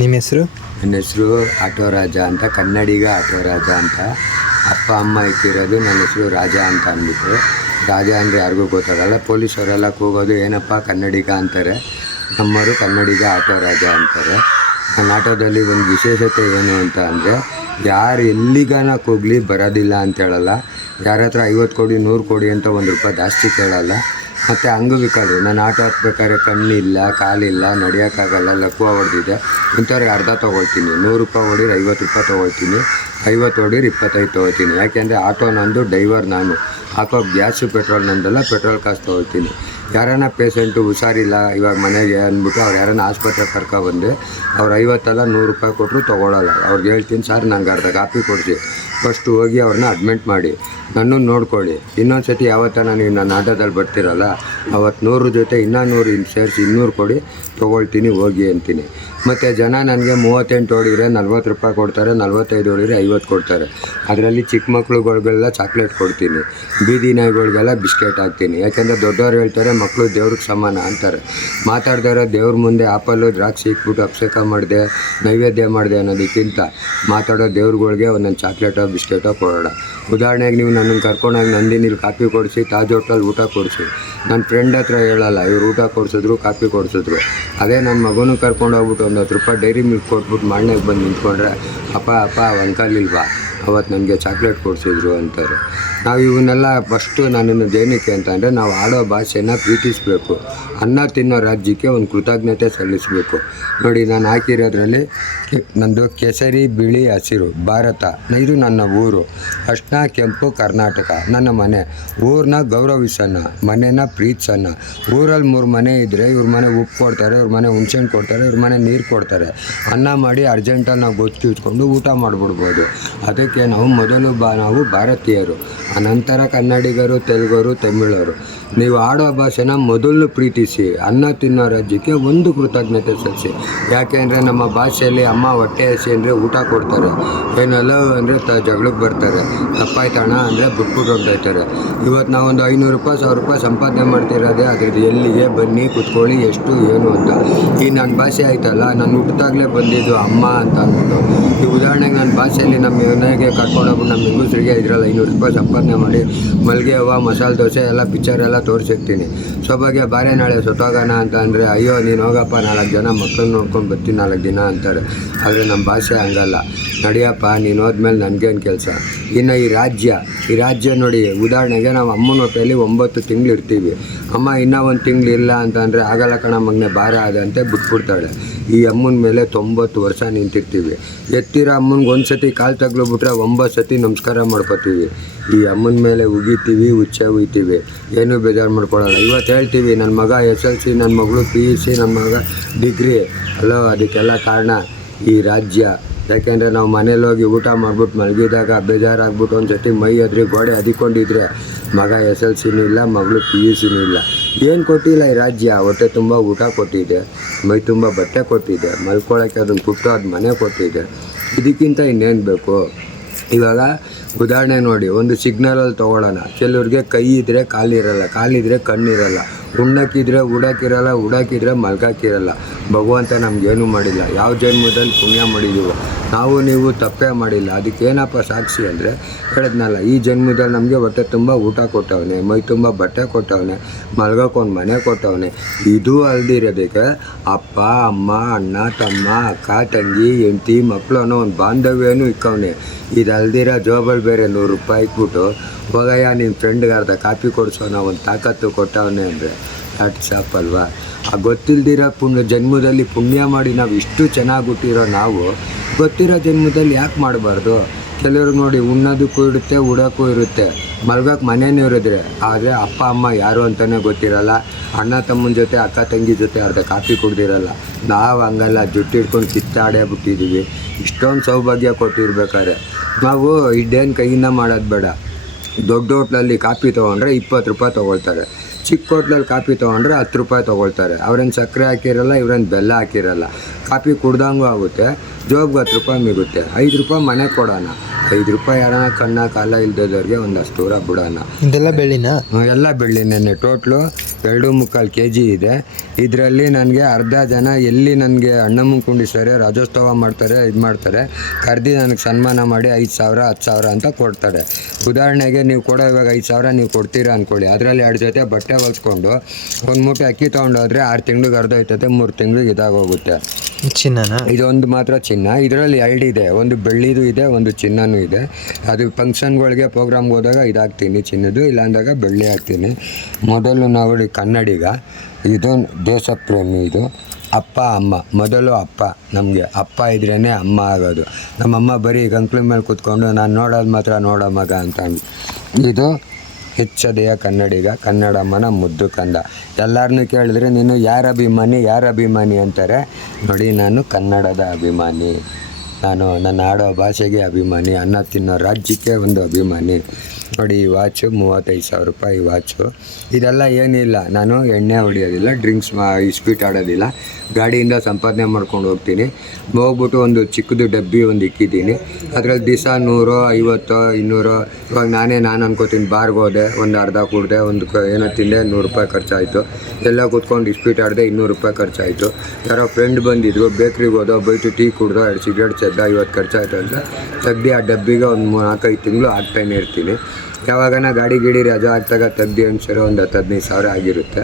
ನಿಮ್ಮ ಹೆಸರು? ನನ್ನ ಹೆಸರು ಆಟೋ ರಾಜ ಅಂತ, ಕನ್ನಡಿಗ ಆಟೋ ರಾಜ ಅಂತ. ಅಪ್ಪ ಅಮ್ಮ ಇಟ್ಟಿರೋದು. ನನ್ನ ಹೆಸರು ರಾಜ ಅಂತ ಅಂದ್ಬಿಟ್ಟು. ರಾಜ ಅಂದರೆ ಯಾರಿಗೂ ಗೊತ್ತಾಗಲ್ಲ. ಪೊಲೀಸವರೆಲ್ಲ ಕೂಗೋದು ಏನಪ್ಪ ಕನ್ನಡಿಗ ಅಂತಾರೆ, ನಮ್ಮವರು ಕನ್ನಡಿಗ ಆಟೋ ರಾಜ ಅಂತಾರೆ. ನನ್ನ ಆಟೋದಲ್ಲಿ ಒಂದು ವಿಶೇಷತೆ ಏನು ಅಂತ ಅಂದರೆ, ಯಾರು ಎಲ್ಲಿಗಾನ ಕೂಗಲಿ ಬರೋದಿಲ್ಲ ಅಂತ ಹೇಳಲ್ಲ. ಯಾರ ಹತ್ರ 50 ಕೋಟಿ 100 ಕೋಟಿ ಅಂತ ₹1 ಜಾಸ್ತಿ ಕೇಳಲ್ಲ. ಮತ್ತು ಅಂಗವಿಕಲರು, ನಾನು ಆಟೋ ಹತ್ಬೇಕಾದ್ರೆ ಕಣ್ಣಿಲ್ಲ, ಕಾಲಿಲ್ಲ, ನಡೆಯೋಕ್ಕಾಗಲ್ಲ, ಲಕ್ವ ಹೊಡೆದಿದೆ, ಇಂಥವ್ರಿಗೆ ಅರ್ಧ ತೊಗೊಳ್ತೀನಿ. ₹100 ಹೊಡೀರಿ ₹50 ತೊಗೊಳ್ತೀನಿ, 50 ಹೊಡೀರಿ 25 ತೊಗೊಳ್ತೀನಿ. ಯಾಕೆಂದರೆ ಆಟೋ ನಂದು, ಡ್ರೈವರ್ ನಾನು. ಹಾಕೋ ಗ್ಯಾಸು ಪೆಟ್ರೋಲ್ ನಂದಲ್ಲ, ಪೆಟ್ರೋಲ್ ಕಾಸು ತೊಗೊಳ್ತೀನಿ. ಯಾರನ್ನ ಪೇಷೆಂಟು ಹುಷಾರಿಲ್ಲ ಇವಾಗ ಮನೆಗೆ ಅಂದ್ಬಿಟ್ಟು ಅವ್ರು ಯಾರನ್ನ ಆಸ್ಪತ್ರೆಗೆ ಕರ್ಕೊಬಂದು ಅವ್ರು 50 ಅಲ್ಲ ₹100 ಕೊಟ್ಟರು ತೊಗೊಳಲ್ಲ. ಅವ್ರಿಗೆ ಹೇಳ್ತೀನಿ, ಸರ್ ನಂಗೆ ಅರ್ಧ ಕಾಪಿ ಕೊಡಿಸಿ, ಫಸ್ಟು ಹೋಗಿ ಅವ್ರನ್ನ ಅಡ್ಮಿಟ್ ಮಾಡಿ ನನ್ನನ್ನು ನೋಡ್ಕೊಳ್ಳಿ. ಇನ್ನೊಂದು ಸತಿ ಯಾವತ್ತನ ನೀವು ನನ್ನ ಆಟೋದಲ್ಲಿ ಬರ್ತಿರಲ್ಲ ಅವತ್ತು 100 ಜೊತೆ ಇನ್ನೂ 100 ಸೇರಿಸಿ 200 ಕೊಡಿ, ತೊಗೊಳ್ತೀನಿ ಹೋಗಿ ಅಂತೀನಿ. ಮತ್ತು ಜನ ನನಗೆ 38 ಹೊಡಿದ್ರೆ ₹40 ಕೊಡ್ತಾರೆ, 45 ಹೊಡಿದ್ರೆ 50 ಕೊಡ್ತಾರೆ. ಅದರಲ್ಲಿ ಚಿಕ್ಕ ಮಕ್ಳುಗಳಿಗೆಲ್ಲ ಚಾಕ್ಲೇಟ್ ಕೊಡ್ತೀನಿ, ಬೀದಿ ನಾಯಿಗಳಿಗೆಲ್ಲ ಬಿಸ್ಕೆಟ್ ಹಾಕ್ತೀನಿ. ಯಾಕೆಂದರೆ ದೊಡ್ಡವ್ರು ಹೇಳ್ತಾರೆ ಮಕ್ಕಳು ದೇವ್ರಿಗೆ ಸಮಾನ ಅಂತಾರೆ. ಮಾತಾಡ್ದಾರೆ ದೇವ್ರ ಮುಂದೆ ಆಪಲ್ಲು ದ್ರಾಕ್ಷಿ ಇಕ್ಬಿಟ್ಟು ಅಭಿಷೇಕ ಮಾಡಿದೆ, ನೈವೇದ್ಯ ಮಾಡಿದೆ ಅನ್ನೋದಕ್ಕಿಂತ ಮಾತಾಡೋ ದೇವ್ರುಗಳಿಗೆ ಒಂದೊಂದು ಚಾಕ್ಲೇಟೋ ಬಿಸ್ಕೆಟೋ ಕೊಡೋಣ. ಉದಾಹರಣೆಗೆ ನೀವು ನನ್ನನ್ನು ಕರ್ಕೊಂಡೋಗಿ ನಂದಿನಿಲ್ಲಿ ಕಾಫಿ ಕೊಡಿಸಿ, ತಾಜ್ ಹೋಟೆಲ್ ಊಟ ಕೊಡಿಸಿ. ನನ್ನ ಫ್ರೆಂಡ್ ಹತ್ರ ಹೇಳಲ್ಲ, ಇವ್ರು ಊಟ ಕೊಡಿಸಿದ್ರು ಕಾಫಿ ಕೊಡಿಸಿದ್ರು. ಅದೇ ನನ್ನ ಮಗನೂ ಕರ್ಕೊಂಡು ಹೋಗ್ಬಿಟ್ಟು ₹10 ಡೈರಿ ಮಿಲ್ಕ್ ಕೊಟ್ಬಿಟ್ಟು ಮಾಡನೆಗೆ ಬಂದು ನಿಂತ್ಕೊಂಡ್ರೆ, ಅಪ್ಪ ಅಂಕಲ್ ಇಲ್ವಾ ಅವತ್ತು ನನಗೆ ಚಾಕ್ಲೇಟ್ ಕೊಡಿಸಿದ್ರು ಅಂತಾರೆ. ನಾವು ಇವನ್ನೆಲ್ಲ ಫಸ್ಟು ನನ್ನನ್ನು ಏನಕ್ಕೆ ಅಂತಂದರೆ, ನಾವು ಆಡೋ ಭಾಷೆನ ಪ್ರೀತಿಸಬೇಕು. ಅನ್ನ ತಿನ್ನೋ ರಾಜ್ಯಕ್ಕೆ ಒಂದು ಕೃತಜ್ಞತೆ ಸಲ್ಲಿಸಬೇಕು. ನೋಡಿ, ನಾನು ಹಾಕಿರೋದ್ರಲ್ಲಿ ನಂದು ಕೇಸರಿ ಬಿಳಿ ಹಸಿರು ಭಾರತ, ಇದು ನನ್ನ ಊರು. ಅರ್ಶಿನ ಕೆಂಪು ಕರ್ನಾಟಕ ನನ್ನ ಮನೆ. ಊರನ್ನ ಗೌರವಿಸೋಣ, ಮನೆನ ಪ್ರೀತಿಸೋಣ. ಊರಲ್ಲಿ 3 ಮನೆ ಇದ್ದರೆ ಇವ್ರ ಮನೆ ಉಪ್ಪು ಕೊಡ್ತಾರೆ, ಇವ್ರ ಮನೆ ಹುಣ್ಸೆಹಣ್ಣು ಕೊಡ್ತಾರೆ, ಇವ್ರ ಮನೆ ನೀರು ಕೊಡ್ತಾರೆ. ಅನ್ನ ಮಾಡಿ ಅರ್ಜೆಂಟಲ್ಲಿ ನಾವು ಗೊತ್ತು ಇಟ್ಕೊಂಡು ಊಟ ಮಾಡಿಬಿಡ್ಬೋದು. ಅದಕ್ಕೆ ನಾವು ನಾವು ಭಾರತೀಯರು, ಅನಂತರ ಕನ್ನಡಿಗರು, ತೆಲುಗರು, ತಮಿಳರು. ನೀವು ಆಡೋ ಭಾಷೆನ ಮೊದಲು ಪ್ರೀತಿಸಿ, ಅನ್ನ ತಿನ್ನೋ ರಾಜ್ಯಕ್ಕೆ ಒಂದು ಕೃತಜ್ಞತೆ ಸಲ್ಲಿಸಿ. ಯಾಕೆಂದರೆ ನಮ್ಮ ಭಾಷೆಯಲ್ಲಿ ಅಮ್ಮ ಹೊಟ್ಟೆ ಹಸಿ ಅಂದರೆ ಊಟ ಕೊಡ್ತಾರೆ, ಏನಲ್ಲ ಅಂದರೆ ಜಗಳಕ್ಕೆ ಬರ್ತಾರೆ, ತಪ್ಪಾಯ್ತಣ ಅಂದರೆ ಬಿಟ್ಬಿಟ್ಟು ಹೊಂಟೋಯ್ತಾರೆ. ಇವತ್ತು ನಾವೊಂದು ₹500 ₹1000 ಸಂಪಾದನೆ ಮಾಡ್ತಿರೋದೇ ಅದ್ರದ್ದು ಎಲ್ಲಿಗೆ ಬನ್ನಿ ಕೂತ್ಕೊಳ್ಳಿ ಎಷ್ಟು ಏನು ಅಂತ. ಈ ನನ್ನ ಭಾಷೆ ಆಯ್ತಲ್ಲ, ನಾನು ಹುಟ್ಟಿದಾಗಲೇ ಬಂದಿದ್ದು ಅಮ್ಮ ಅಂತ ಅಂದ್ಬಿಟ್ಟು. ಈ ಉದಾಹರಣೆಗೆ ನನ್ನ ಭಾಷೆಯಲ್ಲಿ ನಮ್ಮ ಮನೆಗೆ ಕರ್ಕೊಂಡೋಗ್ಬಿಟ್ಟು ನಮ್ಮ ಹೆಂಗಸ್ರಿಗೆ ಇದರಲ್ಲಿ ₹500 ಸಂಪಾದನೆ ಮಾಡಿ ಮಲ್ಲಿಗೆ ಹೂವು, ಮಸಾಲೆ ದೋಸೆ ಎಲ್ಲ ಪಿಕ್ಚರ್ ಎಲ್ಲ ತೋರಿಸಿರ್ತೀನಿ. ಸೊಬಗೆ ಬಾರೆ ನಾಳೆ ಸುತ್ತೋಗೋಣ ಅಂತ ಅಂದರೆ, ಅಯ್ಯೋ ನೀನು ಹೋಗಪ್ಪ 4 ಜನ ಮಕ್ಕಳನ್ನ ನೋಡ್ಕೊಂಡು ಬರ್ತೀನಿ 4 ದಿನ ಅಂತಾರೆ. ಆದರೆ ನಮ್ಮ ಭಾಷೆ ಹಂಗಲ್ಲ. ನಡಿಯಪ್ಪ ನೀನು ಹೋದ್ಮೇಲೆ ನನಗೇನು ಕೆಲಸ. ಇನ್ನು ಈ ರಾಜ್ಯ ನೋಡಿ, ಉದಾಹರಣೆಗೆ ನಾವು ಅಮ್ಮನ ಹೊಟ್ಟೆಯಲ್ಲಿ 9 ತಿಂಗಳು ಇರ್ತೀವಿ. ಅಮ್ಮ ಇನ್ನೂ 1 ತಿಂಗಳು ಇಲ್ಲ ಅಂತ ಅಂದರೆ, ಆಗಲ್ಲ ಕಣ ಮಗನೇ ಭಾರ ಆದಂತೆ ಬಿಟ್ಬಿಡ್ತಾಳೆ. ಈ ಅಮ್ಮನ ಮೇಲೆ 90 ವರ್ಷ ನಿಂತಿರ್ತೀವಿ. ಎತ್ತಿರೋ ಅಮ್ಮನಿಗೆ 1 ಸತಿ ಕಾಲು ತಗ್ಲಿಬಿಟ್ರೆ 9 ಸತಿ ನಮಸ್ಕಾರ ಮಾಡ್ಕೋತೀವಿ. ಈ ಅಮ್ಮನ ಮೇಲೆ ಉಗಿತೀವಿ, ಉಚ್ಚೆ ಉಯ್ತೀವಿ, ಏನೂ ಬೇಜಾರು ಮಾಡ್ಕೊಳ್ಳಲ್ಲ. ಇವತ್ತು ಹೇಳ್ತೀವಿ ನನ್ನ ಮಗ SLC, ನನ್ನ ಮಗಳು PUC, ನನ್ನ ಮಗ ಡಿಗ್ರಿ ಅಲ್ಲ. ಅದಕ್ಕೆಲ್ಲ ಕಾರಣ ಈ ರಾಜ್ಯ. ಯಾಕೆಂದರೆ ನಾವು ಮನೇಲಿ ಹೋಗಿ ಊಟ ಮಾಡ್ಬಿಟ್ಟು ಮಲಗಿದಾಗ ಬೇಜಾರಾಗ್ಬಿಟ್ಟು ಒಂದು ಸತಿ ಮೈ ಎದ್ರಿ ಗೋಡೆ ಅದಿಕೊಂಡಿದ್ರೆ ಮಗ SLCನೂ ಇಲ್ಲ, ಮಗಳು PUCನೂ ಇಲ್ಲ. ಏನು ಕೊಟ್ಟಿಲ್ಲ ಈ ರಾಜ್ಯ. ಹೊಟ್ಟೆ ತುಂಬ ಊಟ ಕೊಟ್ಟಿದೆ, ಮೈ ತುಂಬ ಬಟ್ಟೆ ಕೊಟ್ಟಿದೆ, ಮಲ್ಕೊಳ್ಳೋಕ್ಕೆ ಅದನ್ನು ಪುಟ್ಟು ಅದು ಮನೆ ಕೊಟ್ಟಿದೆ. ಇದಕ್ಕಿಂತ ಇನ್ನೇನು ಬೇಕು. ಇವಾಗ ಉದಾಹರಣೆ ನೋಡಿ, ಒಂದು ಸಿಗ್ನಲಲ್ಲಿ ತೊಗೊಳ್ಳೋಣ. ಕೆಲವ್ರಿಗೆ ಕೈ ಇದ್ದರೆ ಕಾಲಿರಲ್ಲ, ಕಾಲಿದ್ರೆ ಕಣ್ಣಿರಲ್ಲ, ಉಣ್ಣಕ್ಕಿದ್ರೆ ಉಡಕ್ಕಿರಲ್ಲ, ಉಡಕ್ಕಿದ್ರೆ ಮಲ್ಗಕ್ಕಿರಲ್ಲ. ಭಗವಂತ ನಮಗೇನು ಮಾಡಿಲ್ಲ. ಯಾವ ಜನ್ಮದಲ್ಲಿ ಪುಣ್ಯ ಮಾಡಿದ್ದೀವೋ ನಾವು ನೀವು ತಪ್ಪೇ ಮಾಡಿಲ್ಲ. ಅದಕ್ಕೇನಪ್ಪ ಸಾಕ್ಷಿ ಅಂದರೆ, ಹೇಳಿದ್ನಲ್ಲ, ಈ ಜನ್ಮದಲ್ಲಿ ನಮಗೆ ಹೊಟ್ಟೆ ತುಂಬ ಊಟ ಕೊಟ್ಟವನೆ, ಮೈ ತುಂಬ ಬಟ್ಟೆ ಕೊಟ್ಟವನೆ, ಮಲ್ಗೋಕ್ಕೊಂದು ಮನೆ ಕೊಟ್ಟವನೆ. ಇದು ಅಲ್ದಿರೋದಕ್ಕೆ ಅಪ್ಪ ಅಮ್ಮ ಅಣ್ಣ ತಮ್ಮ ಅಕ್ಕ ತಂಗಿ ಹೆಂಡತಿ ಮಕ್ಕಳು ಅನ್ನೋ ಒಂದು ಬಾಂಧವ್ಯನೂ ಇಕ್ಕವನೆ. ಇದು ಅಲ್ದಿರೋ ಜೋಬಲ್ಲಿ ಬೇರೆ ₹100 ಇಕ್ಬಿಟ್ಟು ಹೋಗಯ್ಯ ನಿಮ್ಮ ಫ್ರೆಂಡ್ಗೆ ಅರ್ಧ ಕಾಪಿ ಕೊಡಿಸೋಣ ಒಂದು ತಾಕತ್ತು ಕೊಟ್ಟವನೇ ಅಂದರೆ ಹ್ಯಾಟ್ಸ್ ಆಫ್ ಅಲ್ವಾ. ಆ ಗೊತ್ತಿಲ್ದಿರೋ ಜನ್ಮದಲ್ಲಿ ಪುಣ್ಯ ಮಾಡಿ ನಾವು ಇಷ್ಟು ಚೆನ್ನಾಗಿ ಹುಟ್ಟಿರೋ ನಾವು ಗೊತ್ತಿರೋ ಜನ್ಮದಲ್ಲಿ ಯಾಕೆ ಮಾಡಬಾರ್ದು. ಕೆಲವ್ರಿಗೆ ನೋಡಿ, ಉಣ್ಣೋದಕ್ಕೂ ಇರುತ್ತೆ, ಉಡೋಕ್ಕೂ ಇರುತ್ತೆ, ಮಲ್ಗೋಕ್ಕೆ ಮನೇನೂ ಇರಿದ್ರೆ, ಆದರೆ ಅಪ್ಪ ಅಮ್ಮ ಯಾರು ಅಂತಲೇ ಗೊತ್ತಿರಲ್ಲ. ಅಣ್ಣ ತಮ್ಮನ ಜೊತೆ ಅಕ್ಕ ತಂಗಿ ಜೊತೆ ಅರ್ಧ ಕಾಫಿ ಕುಡ್ದಿರಲ್ಲ. ನಾವು ಹಂಗಲ್ಲ, ಜುಟ್ಟು ಹಿಡ್ಕೊಂಡು ಕಿತ್ತಾಡೇ ಬಿಟ್ಟಿದ್ದೀವಿ. ಇಷ್ಟೊಂದು ಸೌಭಾಗ್ಯ ಕೊಟ್ಟಿರ್ಬೇಕಾದ್ರೆ ನಾವು ಇದೇನು ಕೈಯಿಂದ ಮಾಡೋದು ಬೇಡ. ದೊಡ್ಡ ಹೋಟ್ಲಲ್ಲಿ ಕಾಫಿ ತೊಗೊಂಡ್ರೆ ₹20 ತೊಗೊಳ್ತಾರೆ, ಚಿಕ್ಕ ಹೋಟ್ಲಲ್ಲಿ ಕಾಫಿ ತೊಗೊಂಡ್ರೆ ₹10 ತೊಗೊಳ್ತಾರೆ. ಅವ್ರೇನು ಸಕ್ಕರೆ ಹಾಕಿರಲ್ಲ, ಇವ್ರೇನು ಬೆಲ್ಲ ಹಾಕಿರಲ್ಲ. ಕಾಫಿ ಕುಡ್ದಂಗೂ ಆಗುತ್ತೆ, ಜೋಬ್ಗೆ ₹10 ಮಿಗುತ್ತೆ. ₹5 ಮನೆಗೆ ಕೊಡೋಣ, ರೂಪಾಯಿ ಯಾರನ್ನ ಕಣ್ಣ ಕಾಲ ಇಲ್ದದವ್ರಿಗೆ ಒಂದು 10 ರೂಪಾಯಿ ಬಿಡೋಣ. ಇದೆಲ್ಲ ಬೆಳಿನಾ? ಎಲ್ಲ ಬೆಳ್ಳಿನೇ. ಟೋಟ್ಲು 2.25 kg ಇದೆ. ಇದರಲ್ಲಿ ನನಗೆ ಅರ್ಧ ಜನ ಎಲ್ಲಿ ನನಗೆ ಅಣ್ಣಮ್ಮನ ಕುಂಡಿಸ್ತಾರೆ, ರಾಜ್ಯೋತ್ಸವ ಮಾಡ್ತಾರೆ, ಇದು ಮಾಡ್ತಾರೆ, ಕರೆದು ನನಗೆ ಸನ್ಮಾನ ಮಾಡಿ 5,000 10,000 ಅಂತ ಕೊಡ್ತಾರೆ. ಉದಾಹರಣೆಗೆ ನೀವು ಕೊಡೋ ಇವಾಗ 5,000 ನೀವು ಕೊಡ್ತೀರಾ ಅಂದ್ಕೊಳ್ಳಿ, ಅದರಲ್ಲಿ 2 ಜೊತೆ ಬಟ್ಟೆ ಹೊಲ್ಸ್ಕೊಂಡು ಒಂದು ಮೂಟೆ ಅಕ್ಕಿ ತೊಗೊಂಡೋದ್ರೆ 6 ತಿಂಗ್ಳಿಗೆ ಅರ್ಧ ಹೋಯ್ತದೆ, 3 ತಿಂಗ್ಳಿಗೆ ಇದಾಗೋಗುತ್ತೆ. ಚಿನ್ನನಾ? ಇದೊಂದು ಮಾತ್ರ ಚಿನ್ನ. ಇದರಲ್ಲಿ 2 ಇದೆ, ಒಂದು ಬೆಳ್ಳಿದು ಇದೆ, ಒಂದು ಚಿನ್ನನೂ ಇದೆ. ಅದು ಫಂಕ್ಷನ್ಗಳಿಗೆ ಪ್ರೋಗ್ರಾಮ್ಗೆ ಹೋದಾಗ ಇದಾಗ್ತೀನಿ ಚಿನ್ನದು, ಇಲ್ಲಾಂದಾಗ ಬೆಳ್ಳಿ ಹಾಕ್ತೀನಿ. ಮೊದಲು ನಾವು ಕನ್ನಡಿಗ, ಇದು ದೇಶಪ್ರೇಮಿ. ಇದು ಅಪ್ಪ ಅಮ್ಮ. ಮೊದಲು ಅಪ್ಪ, ನಮಗೆ ಅಪ್ಪ ಇದ್ರೇ ಅಮ್ಮ ಆಗೋದು. ನಮ್ಮಮ್ಮ ಬರೀ ಗಂಟ್ಲ ಮೇಲೆ ಕೂತ್ಕೊಂಡು ನಾನು ನೋಡೋದು ಮಾತ್ರ ನೋಡೋ ಮಗ ಅಂತ. ಇದು ಹೆಚ್ಚದೆಯ ಕನ್ನಡಿಗ, ಕನ್ನಡಮ್ಮನ ಮುದ್ದು ಕಂದ. ಎಲ್ಲರನ್ನೂ ಕೇಳಿದ್ರೆ ನೀನು ಯಾರ ಅಭಿಮಾನಿ ಅಂತಾರೆ. ನೋಡಿ, ನಾನು ಕನ್ನಡದ ಅಭಿಮಾನಿ, ನಾನು ನನ್ನ ಆಡೋ ಭಾಷೆಗೆ ಅಭಿಮಾನಿ, ಅನ್ನ ತಿನ್ನೋ ರಾಜ್ಯಕ್ಕೆ ಒಂದು ಅಭಿಮಾನಿ. ನೋಡಿ, ಈ ವಾಚು 35,000 ರೂಪಾಯಿ ವಾಚು. ಇದೆಲ್ಲ ಏನಿಲ್ಲ, ನಾನು ಎಣ್ಣೆ ಹೊಡಿಯೋದಿಲ್ಲ, ಡ್ರಿಂಕ್ಸ್ ಇಸ್ಪೀಟ್ ಆಡೋದಿಲ್ಲ, ಗಾಡಿಯಿಂದ ಸಂಪಾದನೆ ಮಾಡ್ಕೊಂಡು ಹೋಗ್ತೀನಿ. ಹೋಗ್ಬಿಟ್ಟು ಒಂದು ಚಿಕ್ಕದು ಡಬ್ಬಿ ಒಂದು ಇಕ್ಕಿದ್ದೀನಿ, ಅದರಲ್ಲಿ ದಿವಸ 100 50 200. ಇವಾಗ ನಾನು ಅನ್ಕೋತೀನಿ, ಬಾರ್ಗೆ ಹೋದೆ, ಒಂದು ಅರ್ಧ ಕುಡಿದೆ, ಒಂದು ಏನೋ ತಿಂದೆ, 100 ರೂಪಾಯಿ ಖರ್ಚಾಯಿತು. ಎಲ್ಲ ಕೂತ್ಕೊಂಡು ಇಸ್ಪೀಟ್ ಆಡಿದೆ, 200 ರೂಪಾಯಿ ಖರ್ಚಾಯಿತು. ಯಾರೋ ಫ್ರೆಂಡ್ ಬಂದಿದ್ರು, ಬೇಕ್ರಿಗೆ ಹೋದೋ, ಬೈಟು ಟೀ ಕುಡ್ದೋ, 2 ಸಿಗರೇಟ್ ಚೆದ್ದ, 50 ಖರ್ಚಾಯಿತು ಅಂತ ತೆಗ್ದು ಆ ಡಬ್ಬಿಗೆ ಒಂದು 4-5 ತಿಂಗಳು ಹಾಕ್ತಾನೆ ಇರ್ತೀನಿ. ಯಾವಾಗನ ಗಾಡಿ ರಜಾ ಆಗ್ತಾಗ ತೆಗ್ದು ಅನ್ಸರೋ ಒಂದು 10-15 ಸಾವಿರ ಆಗಿರುತ್ತೆ.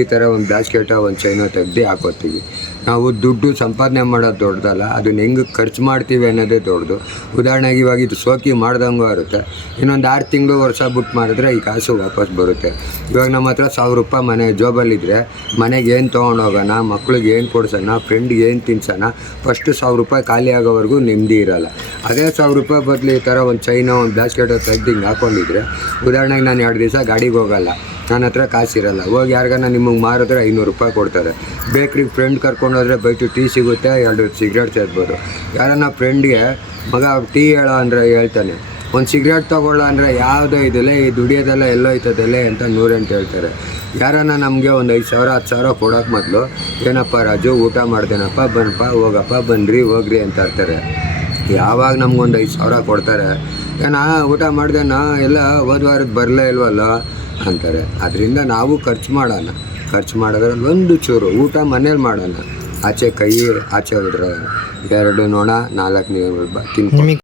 ಈ ಥರ ಒಂದು ಬ್ಯಾಸ್ಕೆಟೋ ಒಂದು ಚೈನೋ ತೆಗ್ದು ಹಾಕೋತೀವಿ. ನಾವು ದುಡ್ಡು ಸಂಪಾದನೆ ಮಾಡೋದು ದೊಡ್ಡದಲ್ಲ, ಅದನ್ನ ಹೆಂಗೆ ಖರ್ಚು ಮಾಡ್ತೀವಿ ಅನ್ನೋದೇ ದೊಡ್ಡದು. ಉದಾಹರಣೆಗೆ ಇವಾಗ ಇದು ಸೋಕಿ ಮಾಡ್ದಂಗೂ ಇರುತ್ತೆ, ಇನ್ನೊಂದು 6 ತಿಂಗಳು ವರ್ಷ ಬಿಟ್ಟು ಮಾಡಿದ್ರೆ ಈ ಕಾಸು ವಾಪಸ್ ಬರುತ್ತೆ. ಇವಾಗ ನಮ್ಮ ಹತ್ರ 1,000 ರೂಪಾಯಿ ಮನೆ ಜೋಬಲ್ಲಿದ್ದರೆ ಮನೆಗೆ ಏನು ತೊಗೊಂಡೋಗೋಣ, ಮಕ್ಳಿಗೆ ಏನು ಕೊಡ್ಸೋಣ, ಫ್ರೆಂಡ್ಗೆ ಏನು ತಿನ್ಸೋಣ, ಫಸ್ಟು 1,000 ರೂಪಾಯಿ ಖಾಲಿ ಆಗೋವರೆಗೂ ನೆಮ್ಮದಿ ಇರೋಲ್ಲ. ಅದೇ 1,000 ರೂಪಾಯಿ ಬದಲು ಈ ಥರ ಒಂದು ಚೈನೋ ಒಂದು ಬ್ಯಾಸ್ಕೆಟೋ ತೆಗ್ದು ಹಿಂಗೆ ಹಾಕ್ಕೊಂಡಿದ್ರೆ, ಉದಾಹರಣೆಗೆ ನಾನು 2 ದಿವಸ ಗಾಡಿಗೆ ಹೋಗಲ್ಲ, ನನ್ನ ಹತ್ರ ಕಾಸಿರಲ್ಲ, ಹೋಗಿ ಯಾರಿಗಾನ ನಿಮಗೆ ಮಾರಿದ್ರೆ 500 ರೂಪಾಯಿ ಕೊಡ್ತಾರೆ. ಬೇಕ್ರಿಗೆ ಫ್ರೆಂಡ್ ಕರ್ಕೊಂಡೋದ್ರೆ ಬೈಟು ಟೀ ಸಿಗುತ್ತೆ, 2 ಸಿಗರೇಟ್ ಸೇರ್ಬೋದು. ಯಾರನ್ನ ಫ್ರೆಂಡ್ಗೆ ಮಗ ಟೀ ಹೇಳೋ ಅಂದರೆ ಹೇಳ್ತಾನೆ, ಒಂದು ಸಿಗರೇಟ್ ತೊಗೊಳ್ಳೋ ಅಂದರೆ ಯಾವುದೋ ಇದಿಲ್ಲ, ಈ ದುಡಿಯೋದೆಲ್ಲ ಎಲ್ಲೋಯ್ತದಲ್ಲೇ ಅಂತ 108 ಹೇಳ್ತಾರೆ. ಯಾರನ್ನ ನಮಗೆ ಒಂದು 5,000 10,000 ಕೊಡೋಕೆ ಮೊದಲು, ಏನಪ್ಪ ರಾಜು ಊಟ ಮಾಡ್ತೇನಪ್ಪ, ಬನ್ನಪ್ಪ, ಹೋಗಪ್ಪ, ಬನ್ನಿರಿ ಹೋಗ್ರಿ ಅಂತ ಇರ್ತಾರೆ. ಯಾವಾಗ ನಮ್ಗೊಂದು 5,000 ಕೊಡ್ತಾರೆ, ಏನಾ ಊಟ ಮಾಡ್ದೇನಾ, ಎಲ್ಲ ಹೋದ್ವಾರದ್ದು ಬರಲೇ ಇಲ್ವಲ್ಲ ಅಂತಾರೆ. ಅದರಿಂದ ನಾವು ಖರ್ಚು ಮಾಡೋದ್ರಲ್ಲಿ ಒಂದು ಚೂರು ಊಟ ಮನೇಲಿ ಮಾಡೋಣ, ಆಚೆ ಕೈ ಆಚೆ ಹೋದ್ರೆ 2 ನೋಣ 4 ನೀರು ತಿನ್ಕೊಂಡು